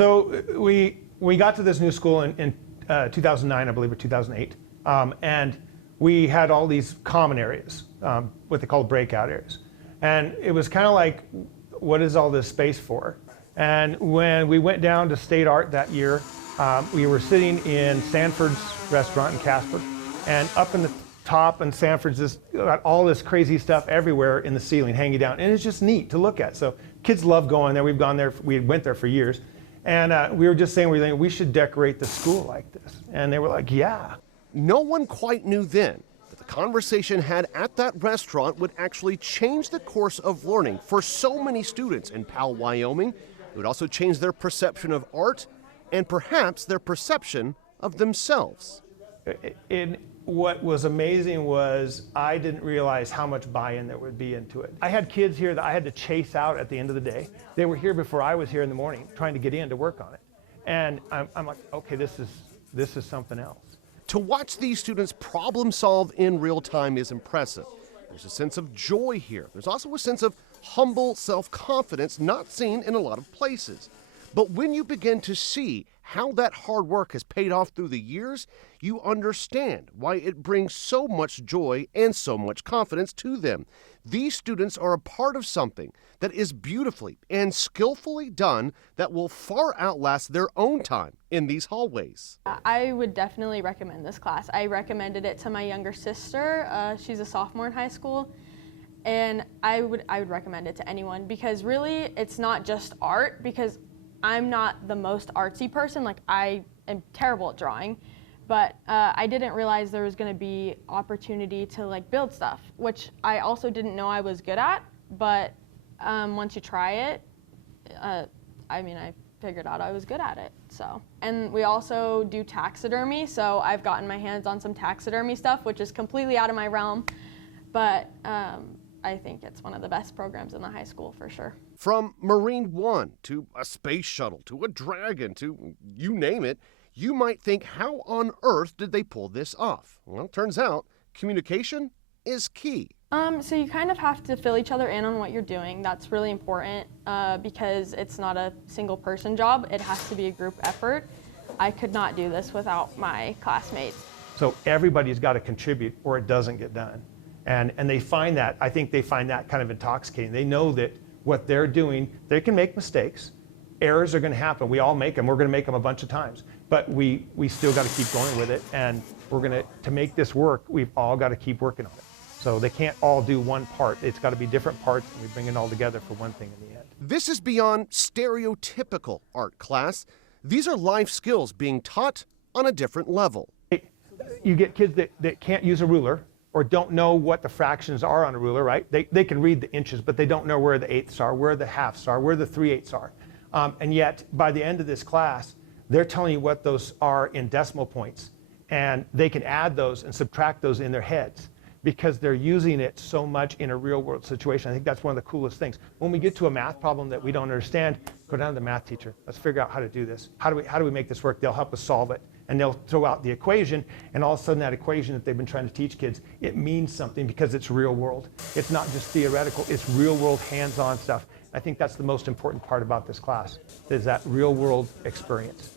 So we got to this new school in 2009, I believe, or 2008, and we had all these common areas, what they call breakout areas. And it was kind of like, what is all this space for? And when we went down to state art that year, we were sitting in Sanford's restaurant in Casper, and up in the top in Sanford's got all this crazy stuff everywhere in the ceiling hanging down, and it's just neat to look at. So kids love going there. We've gone there, we went there for years, and we were just saying, we should decorate the school like this. And they were like, yeah. No one quite knew then that the conversation had at that restaurant would actually change the course of learning for so many students in Powell, Wyoming. It would also change their perception of art and perhaps their perception of themselves. What was amazing was I didn't realize how much buy-in there would be into it. I had kids here that I had to chase out at the end of the day. They were here before I was here in the morning trying to get in to work on it. And I'm like, okay, this is something else. To watch these students problem solve in real time is impressive. There's a sense of joy here. There's also a sense of humble self-confidence not seen in a lot of places. But when you begin to see how that hard work has paid off through the years, you understand why it brings so much joy and so much confidence to them. These students are a part of something that is beautifully and skillfully done that will far outlast their own time in these hallways. I would definitely recommend this class. I recommended it to my younger sister. She's a sophomore in high school. And I would recommend it to anyone, because really it's not just art, because I'm not the most artsy person. Like, I am terrible at drawing, but I didn't realize there was going to be opportunity to like build stuff, which I also didn't know I was good at. But once you try it, I figured out I was good at it. So, and we also do taxidermy, so I've gotten my hands on some taxidermy stuff, which is completely out of my realm, but I think it's one of the best programs in the high school for sure. From Marine One to a space shuttle to a dragon to you name it, you might think, how on earth did they pull this off? Well, it turns out communication is key. So you kind of have to fill each other in on what you're doing. That's really important because it's not a single person job. It has to be a group effort. I could not do this without my classmates. So everybody's got to contribute or it doesn't get done. And they find that, I think they find that kind of intoxicating. They know that what they're doing, they can make mistakes. Errors are going to happen. We all make them. We're going to make them a bunch of times. But we still got to keep going with it. And we're going to make this work, we've all got to keep working on it. So they can't all do one part. It's got to be different parts, and we bring it all together for one thing in the end. This is beyond stereotypical art class. These are life skills being taught on a different level. You get kids that can't use a ruler or don't know what the fractions are on a ruler, right? They can read the inches, but they don't know where the eighths are, where the halves are, where the 3/8 are. And yet, by the end of this class, they're telling you what those are in decimal points. And they can add those and subtract those in their heads because they're using it so much in a real world situation. I think that's one of the coolest things. When we get to a math problem that we don't understand, go down to the math teacher. Let's figure out how to do this. How do we make this work? They'll help us solve it. And they'll throw out the equation, and all of a sudden that equation that they've been trying to teach kids, it means something because it's real world. It's not just theoretical, it's real world hands-on stuff. I think that's the most important part about this class, is that real world experience.